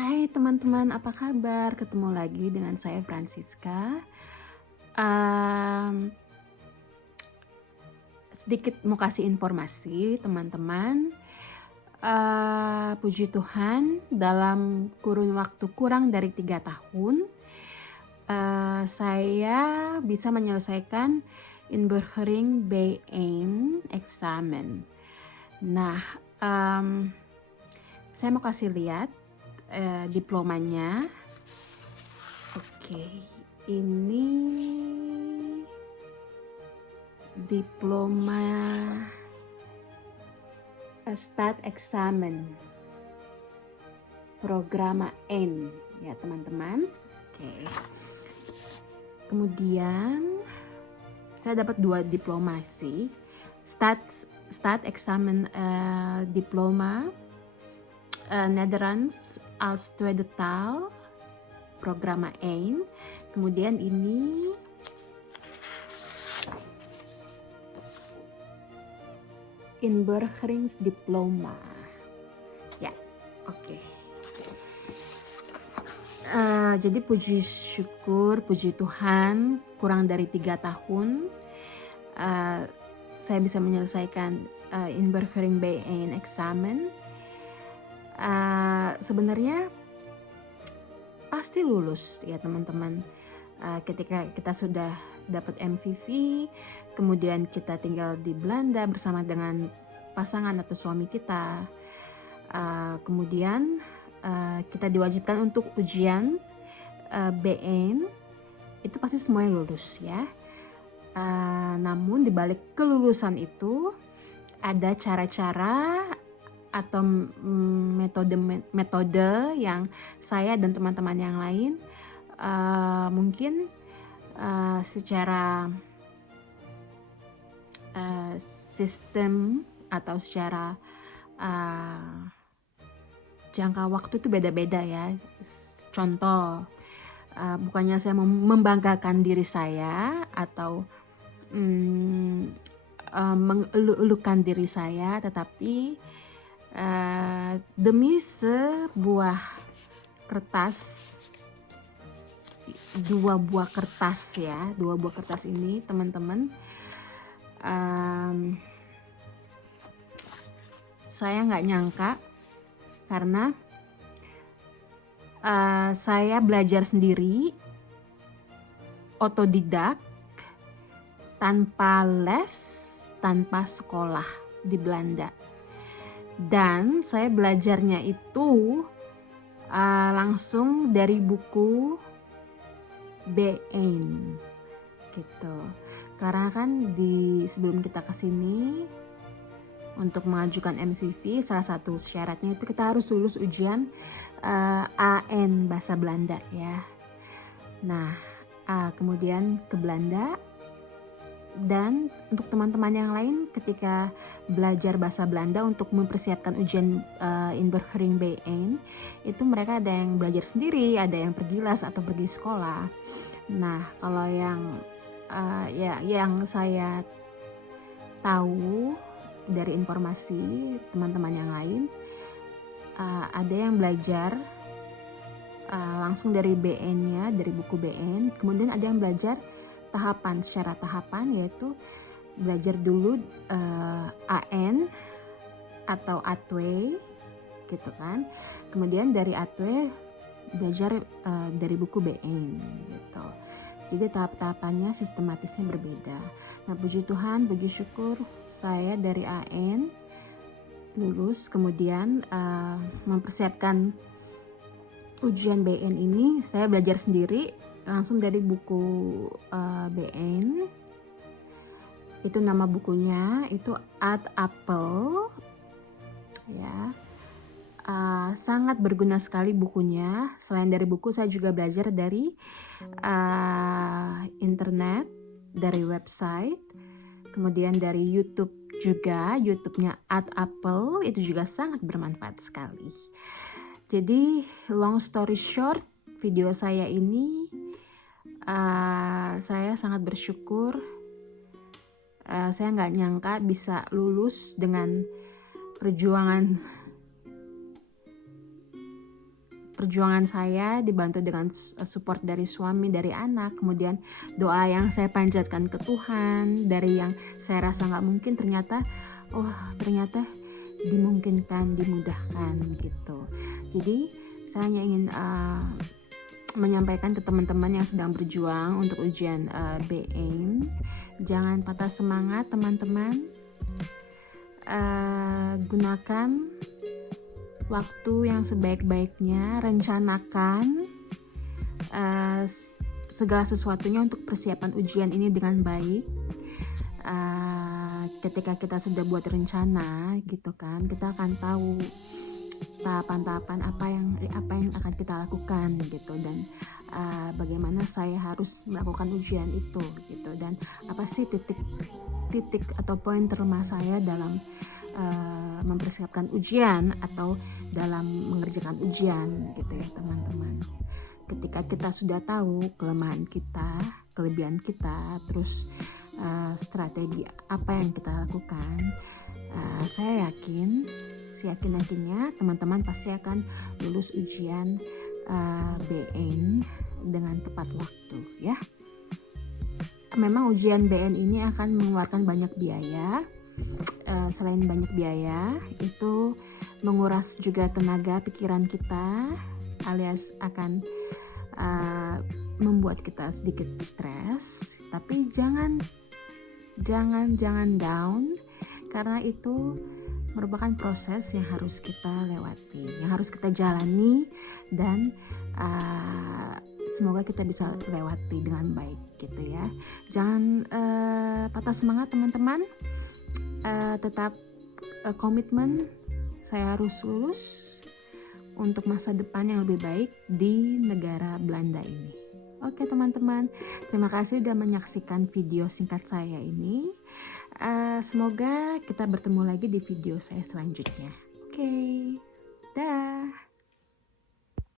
Hai teman-teman, apa kabar? Ketemu lagi dengan saya Francisca. Mmm, Sedikit mau kasih informasi teman-teman. Puji Tuhan dalam kurun waktu kurang dari 3 tahun, saya bisa menyelesaikan Inburgering B1 Examen. Nah, saya mau kasih lihat diplomanya. Oke, ini diploma Start Examen Programa N ya teman-teman. Oke. Kemudian saya dapat 2 diploma sih. Start Examen Diploma Nederlands als Tweede Taal Programa 1. Kemudian ini Inburgeringsdiploma. Ya, oke. Jadi puji syukur, puji Tuhan, kurang dari 3 tahun saya bisa menyelesaikan Inburgering B1 Examen. Sebenarnya pasti lulus ya teman-teman. Ketika kita sudah dapat MVV, kemudian kita tinggal di Belanda bersama dengan pasangan atau suami kita, kemudian kita diwajibkan untuk ujian BN, itu pasti semuanya lulus ya. Namun di balik kelulusan itu ada cara-cara atau metode yang saya dan teman-teman yang lain mungkin secara sistem atau secara jangka waktu itu beda-beda ya. Contoh, bukannya saya membanggakan diri saya atau mengeluh-elukan diri saya, tetapi demi sebuah kertas, 2 buah kertas ya, 2 buah kertas ini teman-teman, saya nggak nyangka karena saya belajar sendiri, otodidak, tanpa les, tanpa sekolah di Belanda. Dan saya belajarnya itu langsung dari buku BN gitu. Karena kan sebelum kita kesini untuk mengajukan MVV, salah satu syaratnya itu kita harus lulus ujian AN bahasa Belanda ya. Nah, kemudian ke Belanda. Dan untuk teman-teman yang lain ketika belajar bahasa Belanda untuk mempersiapkan ujian Inburgering BN, itu mereka ada yang belajar sendiri, ada yang pergi les atau pergi sekolah. Nah, kalau yang saya tahu dari informasi teman-teman yang lain, ada yang belajar langsung dari BN-nya, dari buku BN, kemudian ada yang belajar secara tahapan, yaitu belajar dulu AN atau ATWE gitu kan, kemudian dari ATWE belajar dari buku BN gitu. Jadi tahap-tahapannya sistematisnya berbeda. Nah, puji Tuhan, puji syukur saya dari AN lulus, kemudian mempersiapkan ujian BN ini saya belajar sendiri langsung dari buku BN. Itu nama bukunya itu Ad Apel ya. Sangat berguna sekali bukunya. Selain dari buku, saya juga belajar dari internet, dari website, kemudian dari YouTube juga. YouTube-nya Ad Apel itu juga sangat bermanfaat sekali. Jadi long story short, video saya ini saya sangat bersyukur. Saya nggak nyangka bisa lulus dengan perjuangan perjuangan saya dibantu dengan support dari suami, dari anak, kemudian doa yang saya panjatkan ke Tuhan, dari yang saya rasa nggak mungkin ternyata dimungkinkan, dimudahkan gitu. Jadi saya hanya ingin menyampaikan ke teman-teman yang sedang berjuang untuk ujian BN, jangan patah semangat teman-teman. Gunakan waktu yang sebaik-baiknya, rencanakan segala sesuatunya untuk persiapan ujian ini dengan baik. Ketika kita sudah buat rencana gitu kan, kita akan tahu tahapan-tahapan apa yang akan kita lakukan gitu, dan bagaimana saya harus melakukan ujian itu gitu, dan apa sih titik atau poin terlemah saya dalam mempersiapkan ujian atau dalam mengerjakan ujian gitu ya teman-teman. Ketika kita sudah tahu kelemahan kita, kelebihan kita, terus strategi apa yang kita lakukan, saya yakinnya teman-teman pasti akan lulus ujian BN dengan tepat waktu ya. Memang ujian BN ini akan mengeluarkan banyak biaya. Selain banyak biaya, itu menguras juga tenaga pikiran kita, alias akan membuat kita sedikit stres. Tapi jangan down, karena itu merupakan proses yang harus kita lewati, yang harus kita jalani, dan semoga kita bisa lewati dengan baik gitu ya. Jangan patah semangat teman-teman, tetap komitmen, saya harus lulus untuk masa depan yang lebih baik di negara Belanda ini. Oke teman-teman, terima kasih sudah menyaksikan video singkat saya ini. Semoga kita bertemu lagi di video saya selanjutnya. Oke.